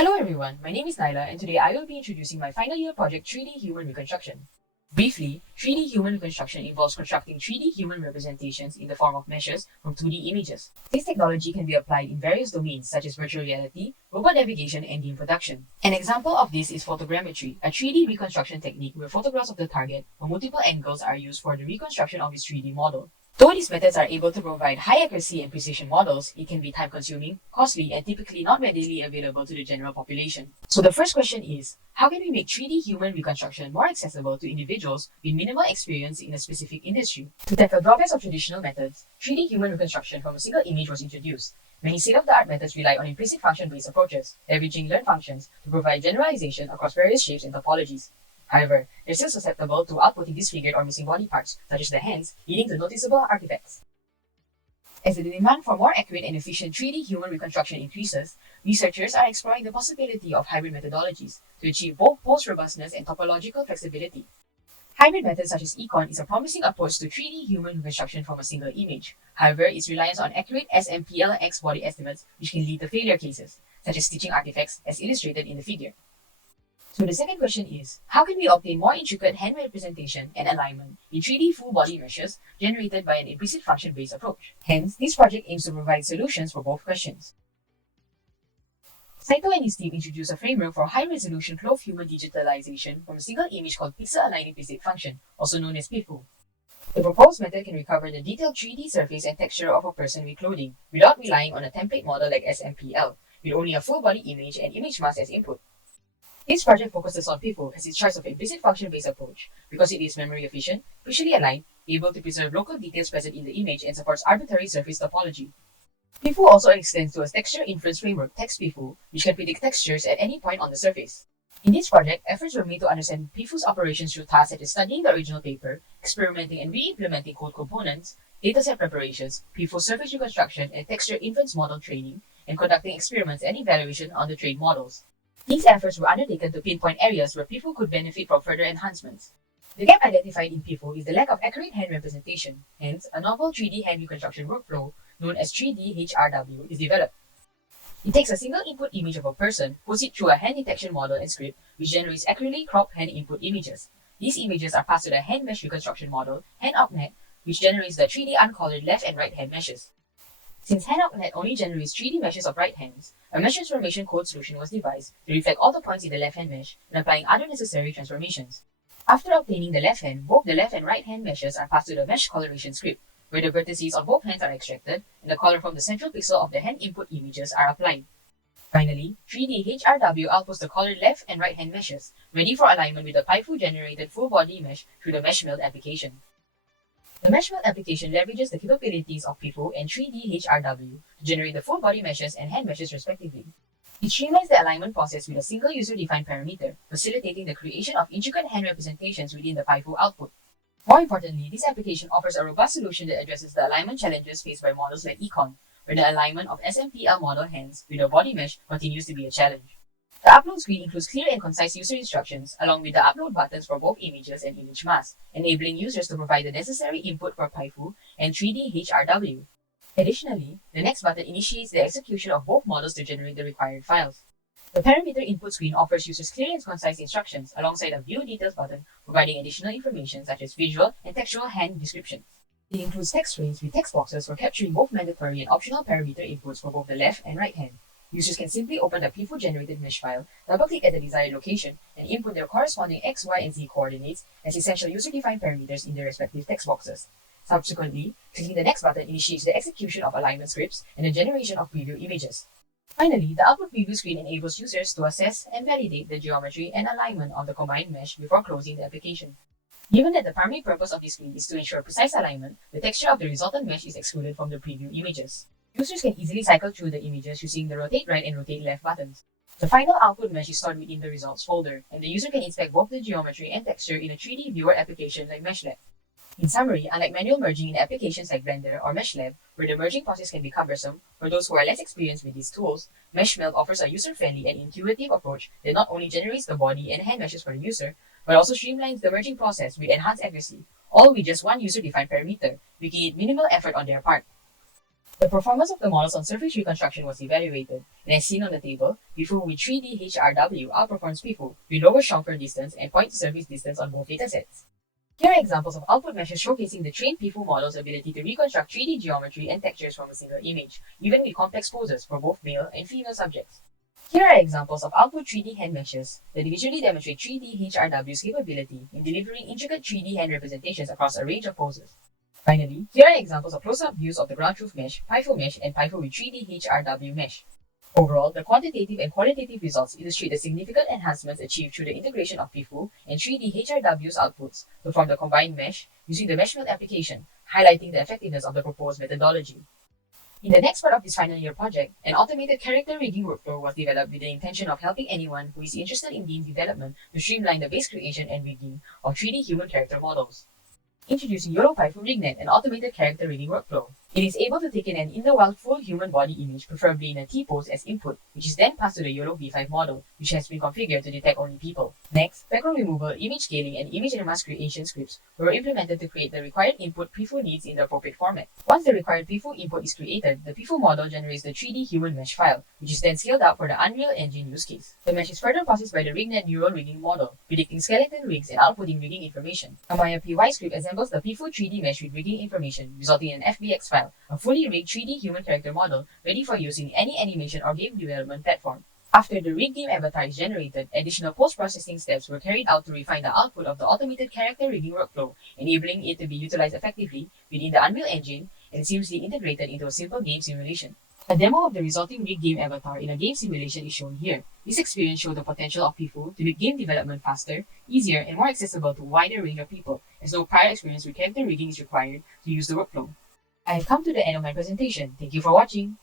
Hello everyone, my name is Nailah and today I will be introducing my final year project 3D Human Reconstruction. Briefly, 3D Human Reconstruction involves constructing 3D human representations in the form of meshes from 2D images. This technology can be applied in various domains such as virtual reality, robot navigation, and game production. An example of this is photogrammetry, a 3D reconstruction technique where photographs of the target from multiple angles are used for the reconstruction of its 3D model. Though these methods are able to provide high accuracy and precision models, it can be time-consuming, costly, and typically not readily available to the general population. So the first question is, how can we make 3D human reconstruction more accessible to individuals with minimal experience in a specific industry? To tackle drawbacks of traditional methods, 3D human reconstruction from a single image was introduced. Many state-of-the-art methods rely on implicit function-based approaches, leveraging learned functions to provide generalization across various shapes and topologies. However, they're still susceptible to outputting disfigured or missing body parts, such as the hands, leading to noticeable artifacts. As the demand for more accurate and efficient 3D human reconstruction increases, researchers are exploring the possibility of hybrid methodologies to achieve both post-robustness and topological flexibility. Hybrid methods such as Econ is a promising approach to 3D human reconstruction from a single image. However, its reliance on accurate SMPLX body estimates which can lead to failure cases, such as stitching artifacts as illustrated in the figure. So the second question is, how can we obtain more intricate hand representation and alignment in 3D full body meshes generated by an implicit function-based approach? Hence, this project aims to provide solutions for both questions. Saito and his team introduced a framework for high-resolution clothed human digitalization from a single image called pixel-align implicit function, also known as PIFU. The proposed method can recover the detailed 3D surface and texture of a person with clothing without relying on a template model like SMPL, with only a full body image and image mask as input. This project focuses on PIFU as its choice of implicit function-based approach because it is memory efficient, visually aligned, able to preserve local details present in the image, and supports arbitrary surface topology. PIFU also extends to a texture inference framework, TextPIFU, which can predict textures at any point on the surface. In this project, efforts were made to understand PIFU's operations through tasks such as studying the original paper, experimenting and re-implementing code components, dataset preparations, PIFU surface reconstruction, and texture inference model training, and conducting experiments and evaluation on the trained models. These efforts were undertaken to pinpoint areas where PIFU could benefit from further enhancements. The gap identified in PIFU is the lack of accurate hand representation. Hence, a novel 3D hand reconstruction workflow known as 3D HRW is developed. It takes a single input image of a person, puts it through a hand detection model and script, which generates accurately cropped hand input images. These images are passed to the hand mesh reconstruction model, HandOpNet, which generates the 3D uncolored left and right hand meshes. Since HandOpNet only generates 3D meshes of right hands, a mesh transformation code solution was devised to reflect all the points in the left hand mesh and applying other necessary transformations. After obtaining the left hand, both the left and right hand meshes are passed to the mesh coloration script, where the vertices on both hands are extracted and the color from the central pixel of the hand input images are applied. Finally, 3D HRW outputs the colored left and right hand meshes, ready for alignment with the PIFU-generated full body mesh through the MeshMeld application. The MeshMeld application leverages the capabilities of PIFU and 3D HRW to generate the full body meshes and hand meshes respectively. It streamlines the alignment process with a single user-defined parameter, facilitating the creation of intricate hand representations within the PIFU output. More importantly, this application offers a robust solution that addresses the alignment challenges faced by models like Econ, where the alignment of SMPL model hands with a body mesh continues to be a challenge. The upload screen includes clear and concise user instructions, along with the upload buttons for both images and image masks, enabling users to provide the necessary input for PIFU and 3D HRW. Additionally, the next button initiates the execution of both models to generate the required files. The parameter input screen offers users clear and concise instructions alongside a View Details button providing additional information such as visual and textual hand descriptions. It includes text frames with text boxes for capturing both mandatory and optional parameter inputs for both the left and right hand. Users can simply open the PIFU-generated mesh file, double-click at the desired location, and input their corresponding X, Y, and Z coordinates as essential user-defined parameters in their respective text boxes. Subsequently, clicking the next button initiates the execution of alignment scripts and the generation of preview images. Finally, the output preview screen enables users to assess and validate the geometry and alignment of the combined mesh before closing the application. Given that the primary purpose of this screen is to ensure precise alignment, the texture of the resultant mesh is excluded from the preview images. Users can easily cycle through the images using the rotate right and rotate left buttons. The final output mesh is stored within the results folder, and the user can inspect both the geometry and texture in a 3D viewer application like MeshLab. In summary, unlike manual merging in applications like Blender or MeshLab, where the merging process can be cumbersome, for those who are less experienced with these tools, MeshMeld offers a user-friendly and intuitive approach that not only generates the body and hand meshes for the user, but also streamlines the merging process with enhanced accuracy, all with just one user-defined parameter, making it minimal effort on their part. The performance of the models on surface reconstruction was evaluated, and as seen on the table, PIFU with 3D HRW outperforms PIFU with lower shrunken distance and point-to-surface distance on both datasets. Here are examples of output meshes showcasing the trained PIFU model's ability to reconstruct 3D geometry and textures from a single image, even with complex poses for both male and female subjects. Here are examples of output 3D hand meshes that visually demonstrate 3D HRW's capability in delivering intricate 3D hand representations across a range of poses. Finally, here are examples of close-up views of the ground truth mesh, PIFO mesh, and PIFO with 3D HRW mesh. Overall, the quantitative and qualitative results illustrate the significant enhancements achieved through the integration of PIFU and 3D HRW's outputs to form the combined mesh using the meshmelt application, highlighting the effectiveness of the proposed methodology. In the next part of this final year project, an automated character rigging workflow was developed with the intention of helping anyone who is interested in game development to streamline the base creation and rigging of 3D human character models. Introducing YOLO PIFU RigNet, an automated character rigging workflow. It is able to take in an in-the-wild full human body image, preferably in a T-pose as input, which is then passed to the YOLO V5 model, which has been configured to detect only people. Next, background removal, image scaling, and image and mask creation scripts were implemented to create the required input PIFU needs in the appropriate format. Once the required PIFU input is created, the PIFU model generates the 3D human mesh file, which is then scaled out for the Unreal Engine use case. The mesh is further processed by the RigNet neural rigging model, predicting skeleton rigs and outputting rigging information. A Maya PY script assembles the PIFU 3D mesh with rigging information, resulting in an FBX file, a fully rigged 3D human character model ready for use in any animation or game development platform. After the rigged game avatar is generated, additional post-processing steps were carried out to refine the output of the automated character rigging workflow, enabling it to be utilized effectively within the Unreal Engine and seamlessly integrated into a simple game simulation. A demo of the resulting rigged game avatar in a game simulation is shown here. This experience showed the potential of PIFU to make game development faster, easier, and more accessible to a wider range of people, as no prior experience with character rigging is required to use the workflow. I have come to the end of my presentation. Thank you for watching.